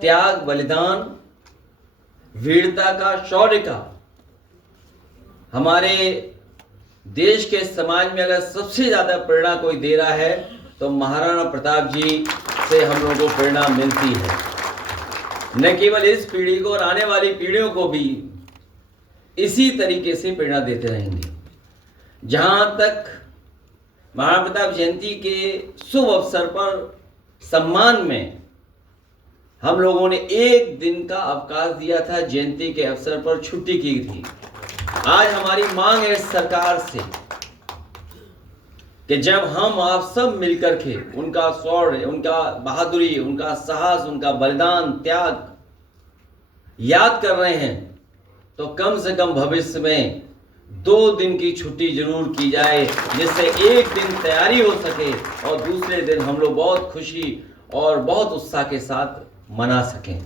त्याग, बलिदान, वीरता का, शौर्य का। हमारे देश के समाज में अगर सबसे ज्यादा प्रेरणा कोई दे रहा है तो महाराणा प्रताप जी से हम लोगों को प्रेरणा मिलती है। न केवल इस पीढ़ी को और आने वाली पीढ़ियों को भी इसी तरीके से प्रेरणा देते रहेंगे। जहां तक महाराणा प्रताप जयंती के शुभ अवसर पर सम्मान में हम लोगों ने एक दिन का अवकाश दिया था, जयंती के अवसर पर छुट्टी की थी। आज हमारी मांग है सरकार से कि जब हम आप सब मिलकर के उनका शौर्य, उनका बहादुरी, उनका साहस, उनका बलिदान, त्याग याद कर रहे हैं तो कम से कम भविष्य में 2 दिन की छुट्टी जरूर की जाए, जिससे एक दिन तैयारी हो सके और दूसरे दिन हम लोग बहुत खुशी और बहुत उत्साह के साथ मना सकें।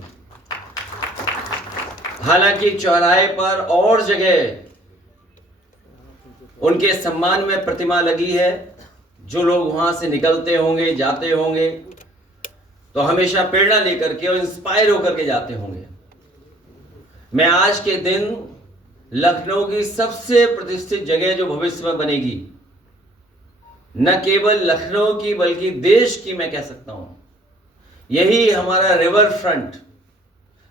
हालांकि चौराहे पर और जगह उनके सम्मान में प्रतिमा लगी है। जो लोग वहां से निकलते होंगे, जाते होंगे तो हमेशा प्रेरणा लेकर के और इंस्पायर होकर के जाते होंगे। मैं आज के दिन लखनऊ की सबसे प्रतिष्ठित जगह जो भविष्य में बनेगी, न केवल लखनऊ की बल्कि देश की मैं कह सकता हूं, यही हमारा रिवर फ्रंट,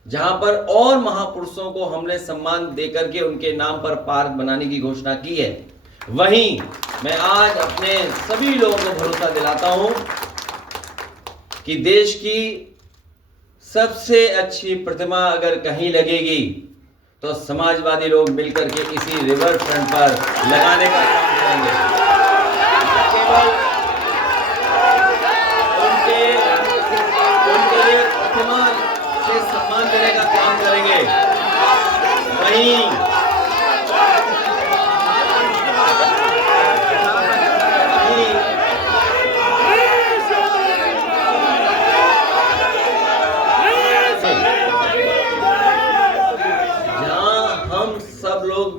जहां पर और महापुरुषों को हमने सम्मान देकर के उनके नाम पर पार्क बनाने की घोषणा की है। वहीं मैं आज अपने सभी लोगों को भरोसा दिलाता हूं कि देश की सबसे अच्छी प्रतिमा अगर कहीं लगेगी तो समाजवादी लोग मिलकर के इसी रिवर फ्रंट पर लगाने का काम करेंगे। केवल उनके लिए प्रतिमा से सम्मान देने का काम करेंगे। वहीं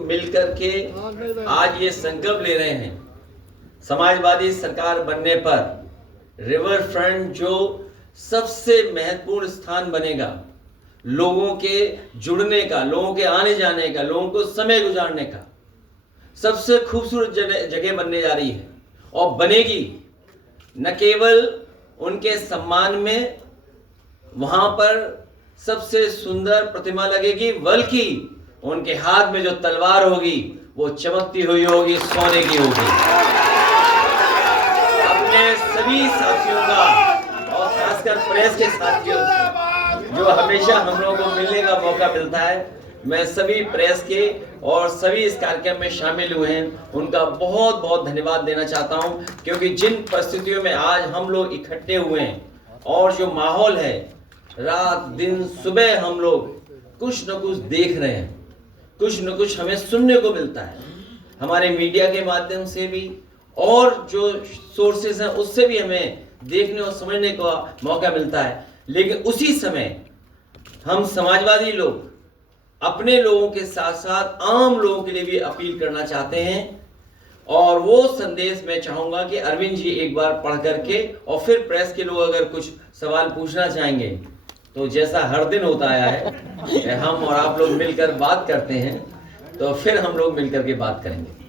मिलकर के आज ये संकल्प ले रहे हैं, समाजवादी सरकार बनने पर रिवर फ्रंट जो सबसे महत्वपूर्ण स्थान बनेगा, लोगों के जुड़ने का, लोगों के आने जाने का, लोगों को समय गुजारने का सबसे खूबसूरत जगह बनने जा रही है और बनेगी। न केवल उनके सम्मान में वहां पर सबसे सुंदर प्रतिमा लगेगी, बल्कि उनके हाथ में जो तलवार होगी वो चमकती हुई होगी, सोने की होगी। अपने सभी साथियों का और खासकर प्रेस के साथियों से जो हमेशा हम लोगों को मिलने का मौका मिलता है, मैं सभी प्रेस के और सभी इस कार्यक्रम में शामिल हुए हैं उनका बहुत बहुत धन्यवाद देना चाहता हूं, क्योंकि जिन परिस्थितियों में आज हम लोग इकट्ठे हुए हैं और जो माहौल है, रात दिन सुबह हम लोग कुछ न कुछ देख रहे हैं, कुछ न कुछ हमें सुनने को मिलता है, हमारे मीडिया के माध्यम से भी और जो सोर्सेस हैं उससे भी हमें देखने और समझने का मौका मिलता है। लेकिन उसी समय हम समाजवादी लोग अपने लोगों के साथ साथ आम लोगों के लिए भी अपील करना चाहते हैं और वो संदेश मैं चाहूंगा कि अरविंद जी एक बार पढ़ करके और फिर प्रेस के लोग अगर कुछ सवाल पूछना चाहेंगे तो जैसा हर दिन होता आया है हम और आप लोग मिलकर बात करते हैं, तो फिर हम लोग मिलकर के बात करेंगे।